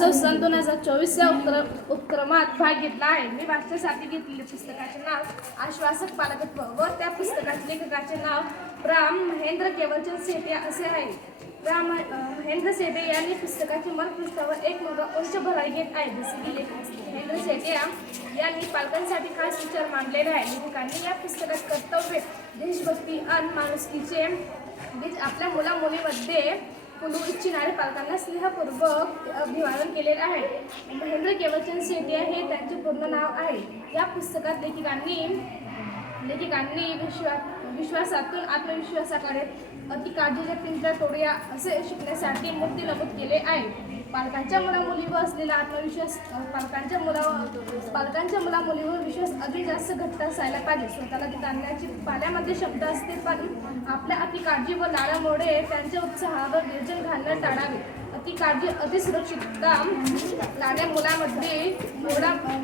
महोत्सव सन 2024 या उपक्रमात भाग घेतला आहे। मी वाचण्यासाठी घेतलेले पुस्तकाचे नाव आश्वासक पालकत्व व त्या पुस्तकाच्या लेखकाचे नाव प्रा. महेंद्र केवलचंद सेठे असे आहे। प्रा. महेंद्र सेठे यांनी पुस्तकाच्या मुखपृष्ठावर एक मुलगा उंच भरारी घेत आहे। जसे की लेखक महेंद्र सेठे यांनी पालकांसाठी खास विचार मांडलेले आहे। लेखकांनी या पुस्तकात कर्तव्य, देशभक्ती आणि माणुसकीचे बीज आपल्या मुला-मुलीमध्ये फुलवू इच्छिणारे पालकांना स्नेहपूर्वक अभिवादन केलेले आहे। महेंद्र केवलचंद सेठे हे त्यांचे पूर्ण नाव आहे। या पुस्तकात लेखकांनी विश्वासातून आत्मविश्वासाकडे अति काळजीच्या पिंजऱ्यात तोडूया असे शिकण्यासाठी मुद्दे नमूद केले आहे। पालकांच्या मुला-मुलीवर असलेला आत्मविश्वास पालकांच्या मुला-मुलीवर विश्वास अजून जास्त घट्ट असायला पाहिजे। स्वतःला जीत आणण्याची पाल्यामध्ये शब्द असते, पण आपल्या अति काळजी व लाडामुळे त्यांच्या उत्साहावर विरजन घालणं टाळावे। अति काळजी, अति सुरक्षितता लाड्या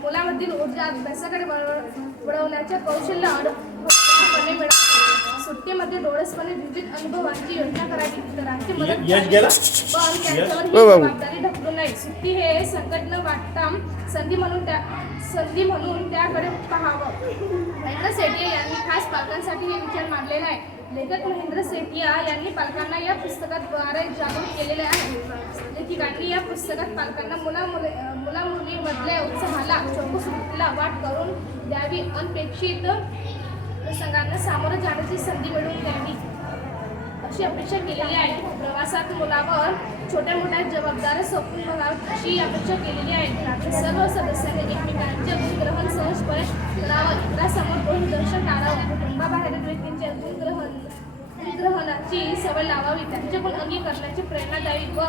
मुलामधील ऊर्जा अभ्यासाकडे वळवण्याच्या कौशल्य मिळावे। सुट्टीमध्ये डोळसपणे विविध अनुभवांची योजना करावी, इतरांची मदत करावी, पण त्यांच्यावर ही जबाबदारी ढकलू नये। सुट्टी हे संकट न वाटता संधी म्हणून त्याकडे पाहावं। महेंद्र सेठे यांनी खास पालकांसाठी हे विचार मांडलेले आहे। लेखक महेंद्र सेठे यांनी पालकांना या पुस्तकाद्वारे जागरूक केलेले आहे। लेखकांनी या पुस्तकात पालकांना मुला-मुलीमधल्या उत्साहाला, चौकस-वृत्तीला वाट करून द्यावी, अनपेक्षित प्रसंगांना सामोरं जाण्याची संधी मिळवून द्यावी अशी अपेक्षा केलेली आहे। प्रवासात मुलावर छोट्या-मोठ्या जबाबदाऱ्या सोपवून बघाव्यात अशी अपेक्षा केलेली आहे। घरातील सर्व सदस्यांनी एकमेकांचे गुणग्रहण सहजपणे करावं, इतरांसमोर दोषदर्शन टाळावं, कुटुंबाबाहेरील व्यक्तींच्या गुणग्रहणाची सवय लावावी, त्यांच्याकडून अंगीकरणाची प्रेरणा द्यावी व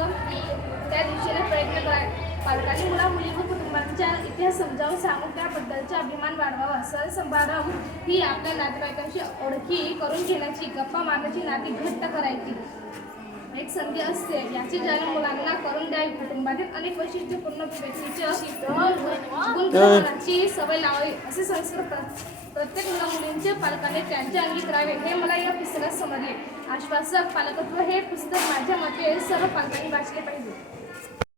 त्या दिशेने प्रयत्न करावे। पालकांनी मुला-मुली व कुटुंबांचा इतिहास समजावून सांगून त्याबद्दलचा अभिमान वाढवावा। सण समारंभ ही आपल्या नातेवाईकांशी ओळखी करून घेण्याची, गप्पा मारण्याची, नाती घट्ट करायची एक संधी असते। याची जाणीव मुलांना करून द्यावी। कुटुंबातील अनेक वैशिष्ट्यपूर्ण व्यक्तींच्या गुणग्रहणाची सवय लावावी असे संस्कार प्रत्येक मुला-मुलींचे पालकांनी त्यांच्या अंगी करावे, हे मला या पुस्तकात समजले। आश्वासक पालकत्व हे पुस्तक माझ्या मते सर्व पालकांनी वाचले पाहिजे।